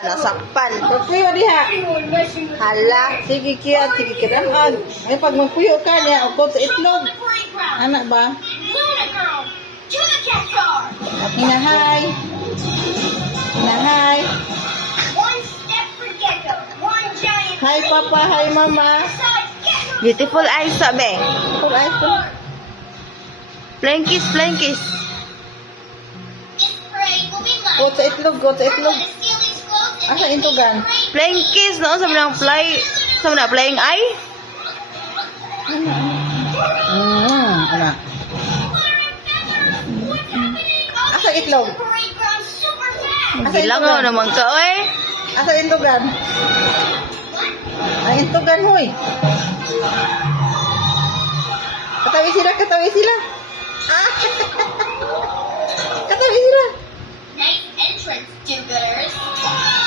Nasakpan. Pagpuyo diha. Hala, sige kiyat, sige kiraman. Ay pag magpuyo ka niya, o sa itlog. Anak ba? Hinahay. Hinahay. Hi papa, hi mama. Beautiful eyes sabi. Beautiful eyes po. Flying kiss, flying kiss. Go sa itlog, go sa itlog. Asa intugan? Flying kiss, no? Sabi na flying eye? Ano? Asa itlog? Gilangaw naman ka, oy. Asa intugan? Ay, intugan, hoy. Katawi sila, katawi sila. Ah. Katawi sila. Nice entrance, do-gooders.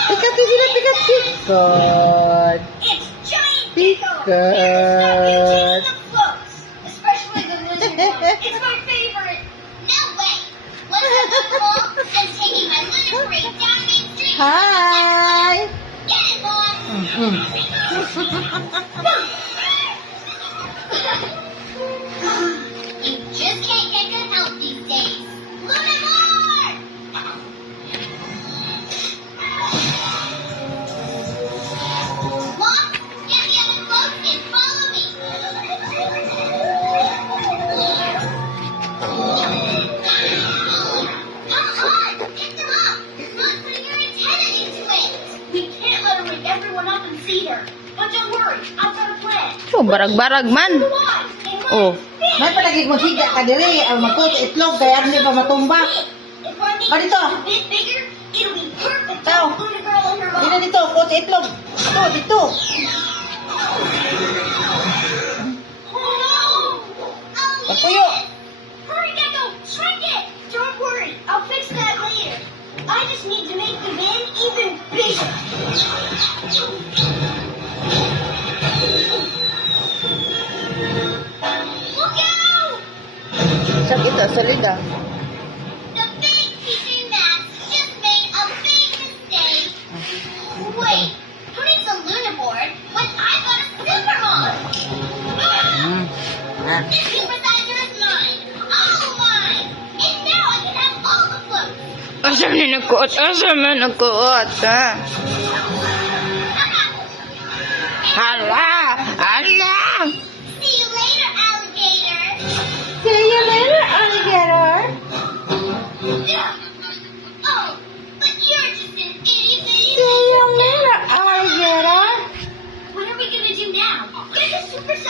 Pikat sila, pikat. Pikat. It's giant Pikat. especially the lizard one. It's my favorite. No way. Let's have a ball and taking my little break down Main Street. Hi. Get it, boss. You just can't get good help these days. Lunamore! Mom, get the other boat and follow me. Come on, pick them up. Not putting your antenna into it. We can't let her wake everyone up and see her. But don't worry, I've got a plan. Oh, barag-barag man. Why? Oh. May palagi mo higa ka diri, ang magkot itlog kaya hindi pa matumba. If our meat Oh, is dito. a bit bigger, it'll be perfect. Tao. for Luna Girl and her mom. Dito dito, kot itlog. Dito, dito. Oh no! Oh, Pagpuyo. yes. Hurry, Gecko! Shrink it! Don't worry, I'll fix that later. I just need to make the van even bigger. Look out! Sakit salida. The big teacher mask just made a big mistake. Wait, who needs a Lunaboard when I've got a Supermon? This supersizer is mine. All mine. And now I can have all the floats. Asa man nagkuot? Asa man nagkuot? Ha? Hala! Hala! See you later, alligator. See you later, alligator. Oh, but you're just an itty bitty. See you later, alligator. What are we gonna do now? Get the supersizer.